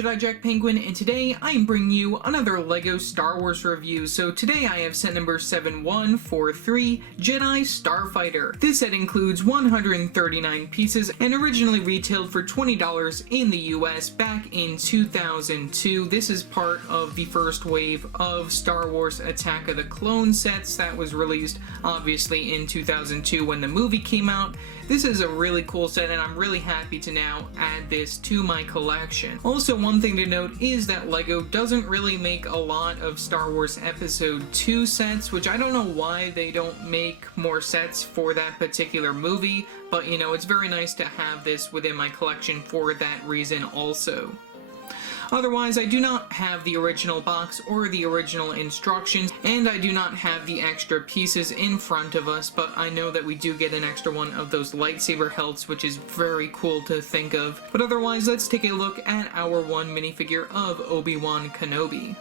Jedi Jack Penguin, and today I am bringing you another LEGO Star Wars review. So today I have set number 7143, Jedi Starfighter. This set includes 139 pieces and originally retailed for $20 in the US back in 2002. This is part of the first wave of Star Wars Attack of the Clones sets that was released obviously in 2002 when the movie came out. This is a really cool set and I'm really happy to now add this to my collection. Also, one thing to note is that LEGO doesn't really make a lot of Star Wars Episode 2 sets, which I don't know why they don't make more sets for that particular movie, but you know, it's very nice to have this within my collection for that reason also. Otherwise, I do not have the original box or the original instructions, and I do not have the extra pieces in front of us, but I know that we do get an extra one of those lightsaber hilts, which is very cool to think of. But otherwise, let's take a look at our one minifigure of Obi-Wan Kenobi.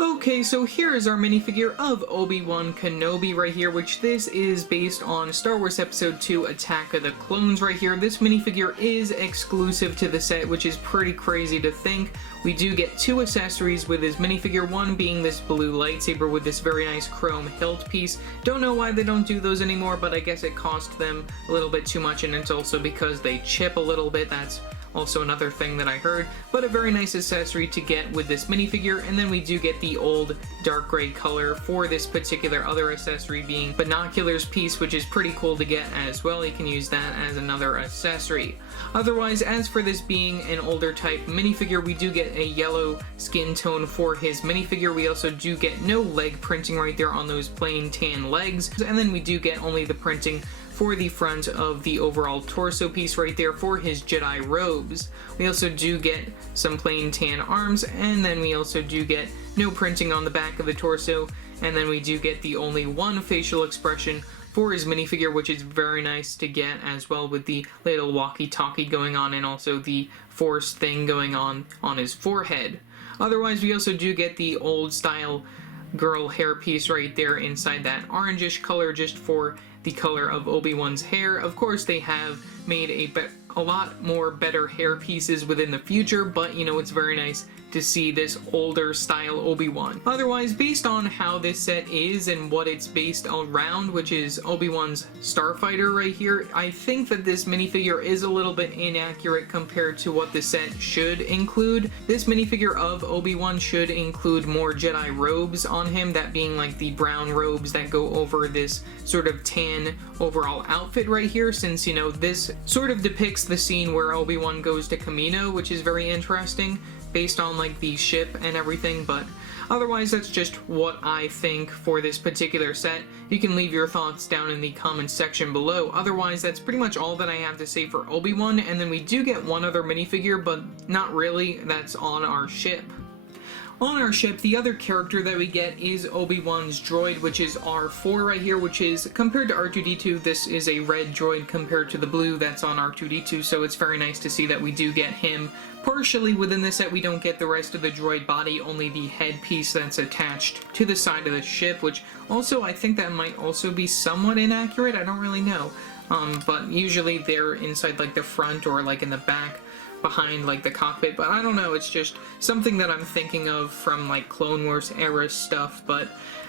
Okay, so here is our minifigure of Obi-Wan Kenobi right here, which this is based on Star Wars Episode 2 Attack of the Clones right here. This minifigure is exclusive to the set, which is pretty crazy to think. We do get two accessories with this minifigure, one being this blue lightsaber with this very nice chrome hilt piece. Don't know why they don't do those anymore, but I guess it cost them a little bit too much, and it's also because they chip a little bit. That's also another thing that I heard, but a very nice accessory to get with this minifigure. And then we do get the old dark gray color for this particular other accessory being binoculars piece, which is pretty cool to get as well. You can use that as another accessory. Otherwise, as for this being an older type minifigure, we do get a yellow skin tone for his minifigure. We also do get no leg printing right there on those plain tan legs, and then we do get only the printing for the front of the overall torso piece right there for his Jedi robes. We also do get some plain tan arms, and then we also do get no printing on the back of the torso, and then we do get the only one facial expression for his minifigure, which is very nice to get as well, with the little walkie-talkie going on and also the force thing going on his forehead. Otherwise, we also do get the old style girl hair piece right there inside that orangish color just for the color of Obi-Wan's hair. Of course, they have made a lot more better hair pieces within the future, but you know, it's very nice to see this older style Obi-Wan. Otherwise, based on how this set is and what it's based around, which is Obi-Wan's Starfighter right here, I think that this minifigure is a little bit inaccurate compared to what the set should include. This minifigure of Obi-Wan should include more Jedi robes on him, that being like the brown robes that go over this sort of tan overall outfit right here, since you know, this sort of depicts the scene where Obi-Wan goes to Kamino, which is very interesting based on like the ship and everything. But otherwise, that's just what I think for this particular set. You can leave your thoughts down in the comments section below. Otherwise, that's pretty much all that I have to say for Obi-Wan, and then we do get one other minifigure, but not really. That's on our ship. On our ship, the other character that we get is Obi-Wan's droid, which is R4 right here, which is, compared to R2-D2, this is a red droid compared to the blue that's on R2-D2, so it's very nice to see that we do get him partially within this set. We don't get the rest of the droid body, only the head piece that's attached to the side of the ship, which also, I think that might also be somewhat inaccurate. I don't really know, but usually they're inside like the front or like in the back behind like the cockpit, but I don't know, it's just something that I'm thinking of from like Clone Wars era stuff. But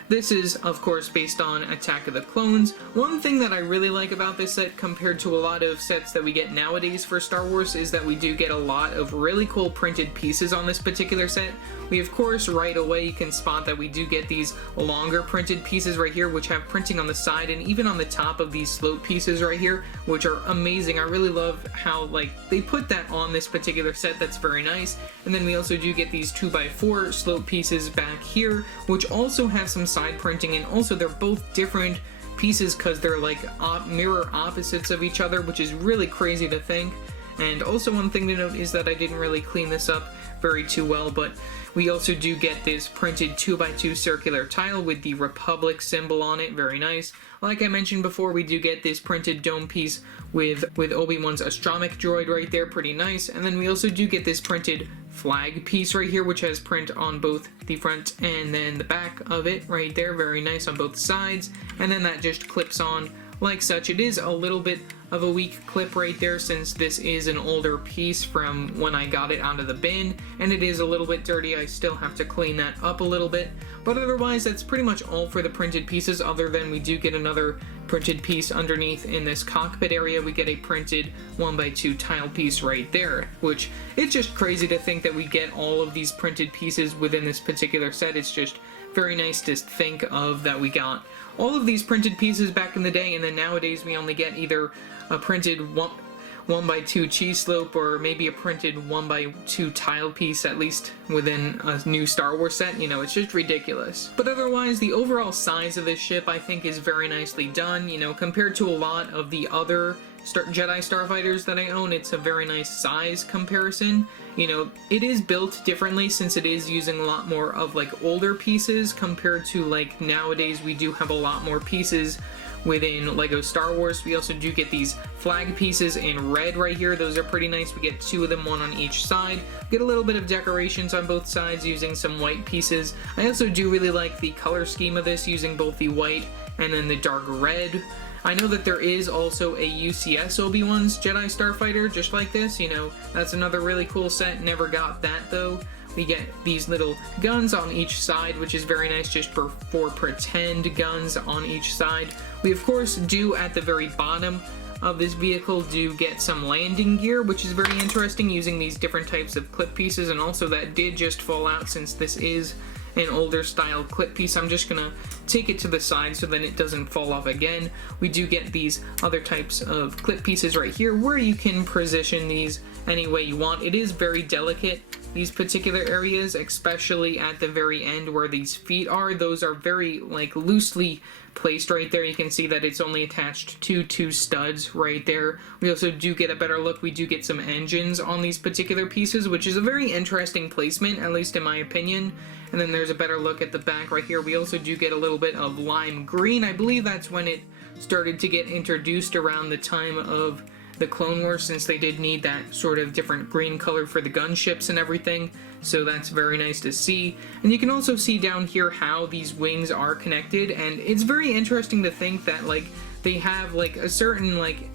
this is, of course, based on Attack of the Clones. One thing that I really like about this set compared to a lot of sets that we get nowadays for Star Wars is that we do get a lot of really cool printed pieces on this particular set. We, of course, right away you can spot that we do get these longer printed pieces right here, which have printing on the side and even on the top of these slope pieces right here, which are amazing. I really love how like they put that on this particular set. That's very nice. And then we also do get these 2x4 slope pieces back here, which also have some side printing, and also they're both different pieces because they're like mirror opposites of each other, which is really crazy to think. And also one thing to note is that I didn't really clean this up very too well, but we also do get this printed 2x2 circular tile with the Republic symbol on it. Very nice. Like I mentioned before, we do get this printed dome piece with Obi-Wan's astromech droid right there. Pretty nice. And then we also do get this printed flag piece right here, which has print on both the front and then the back of it right there. Very nice on both sides. And then that just clips on like such. It is a little bit of a weak clip right there, since this is an older piece from when I got it out of the bin, and it is a little bit dirty. I still have to clean that up a little bit, but otherwise that's pretty much all for the printed pieces, other than we do get another printed piece underneath in this cockpit area. We get a printed 1x2 tile piece right there, which it's just crazy to think that we get all of these printed pieces within this particular set. It's just very nice to think of that we got all of these printed pieces back in the day, and then nowadays we only get either a printed 1x2 cheese slope or maybe a printed 1x2 tile piece, at least within a new Star Wars set. You know, it's just ridiculous. But otherwise, the overall size of this ship I think is very nicely done. You know, compared to a lot of the other Jedi Starfighters that I own, it's a very nice size comparison. You know, it is built differently since it is using a lot more of like older pieces compared to like nowadays we do have a lot more pieces within LEGO Star Wars. We also do get these flag pieces in red right here. Those are pretty nice. We get 2 of them, 1 on each side. We get a little bit of decorations on both sides using some white pieces. I also do really like the color scheme of this, using both the white and then the dark red. I know that there is also a UCS Obi-Wan's Jedi Starfighter just like this. You know, that's another really cool set. Never got that though. We get these little guns on each side, which is very nice, just for pretend guns on each side. We of course do at the very bottom of this vehicle do get some landing gear, which is very interesting, using these different types of clip pieces, and also that did just fall out since this is an older style clip piece. I'm just gonna take it to the side so then it doesn't fall off again. We do get these other types of clip pieces right here where you can position these any way you want. It is very delicate, these particular areas, especially at the very end where these feet are. Those are very like loosely placed right there. You can see that it's only attached to 2 studs right there. We also do get a better look. We do get some engines on these particular pieces, which is a very interesting placement, at least in my opinion. And then there's a better look at the back right here. We also do get a little bit of lime green. I believe that's when it started to get introduced, around the time of the Clone Wars, since they did need that sort of different green color for the gunships and everything. So that's very nice to see. And you can also see down here how these wings are connected, and it's very interesting to think that like they have like a certain like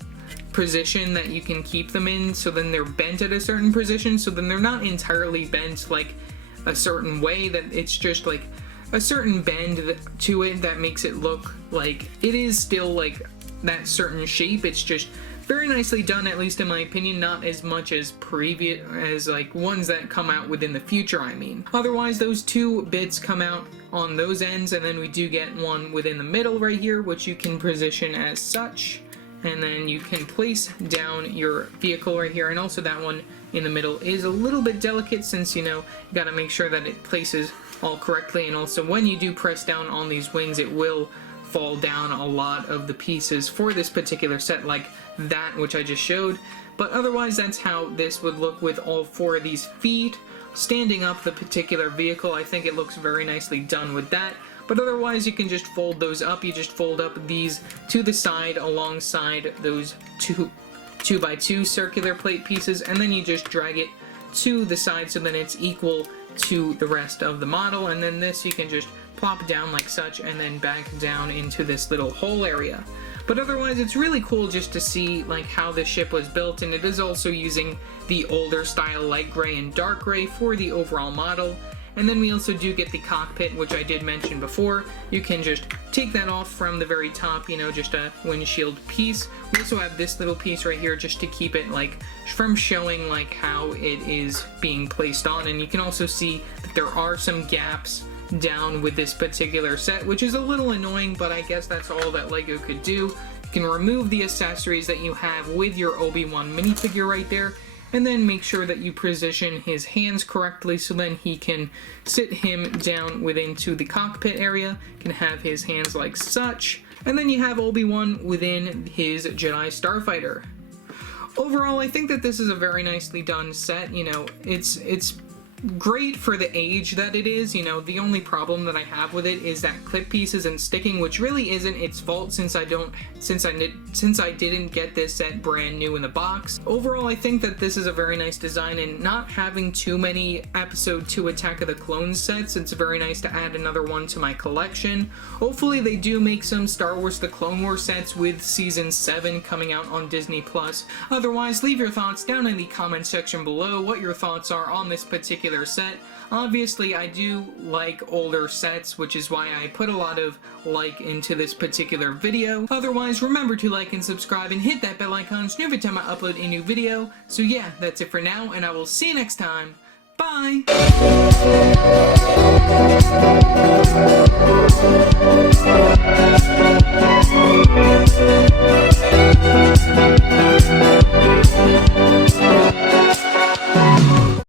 position that you can keep them in, so then they're bent at a certain position, so then they're not entirely bent like a certain way, that it's just like a certain bend to it that makes it look like it is still like that certain shape. It's just very nicely done, at least in my opinion, not as much as previous, as like ones that come out within the future, I mean. Otherwise, those 2 bits come out on those ends, and then we do get one within the middle right here, which you can position as such, and then you can place down your vehicle right here. And also that one in the middle is a little bit delicate, since, you know, you gotta make sure that it places all correctly, and also when you do press down on these wings, it will fall down a lot of the pieces for this particular set, like that which I just showed. But otherwise, that's how this would look with all 4 of these feet standing up the particular vehicle. I think it looks very nicely done with that. But otherwise, you can just fold those up. You just fold up these to the side alongside those 2x2 circular plate pieces, and then you just drag it to the side so then it's equal to the rest of the model. And then this you can just plop down like such, and then back down into this little hole area. But otherwise, it's really cool just to see like how this ship was built, and it is also using the older style light gray and dark gray for the overall model. And then we also do get the cockpit, which I did mention before. You can just take that off from the very top, you know, just a windshield piece. We also have this little piece right here just to keep it like from showing like how it is being placed on. And you can also see that there are some gaps down with this particular set, which is a little annoying, but I guess that's all that LEGO could do. You can remove the accessories that you have with your Obi-Wan minifigure right there, and then make sure that you position his hands correctly so then he can sit him down within to the cockpit area. You can have his hands like such, and then you have Obi-Wan within his Jedi Starfighter. Overall, I think that this is a very nicely done set. You know, it's great for the age that it is. You know, the only problem that I have with it is that clip piece isn't sticking, which really isn't its fault since I didn't get this set brand new in the box. Overall, I think that this is a very nice design, and not having too many Episode 2 Attack of the Clones sets, it's very nice to add another one to my collection. Hopefully they do make some Star Wars The Clone Wars sets with Season 7 coming out on Disney+. Otherwise, leave your thoughts down in the comment section below what your thoughts are on this particular set. Obviously, I do like older sets, which is why I put a lot of like into this particular video. Otherwise, remember to like and subscribe and hit that bell icon so every time I upload a new video. So yeah, that's it for now, and I will see you next time. Bye!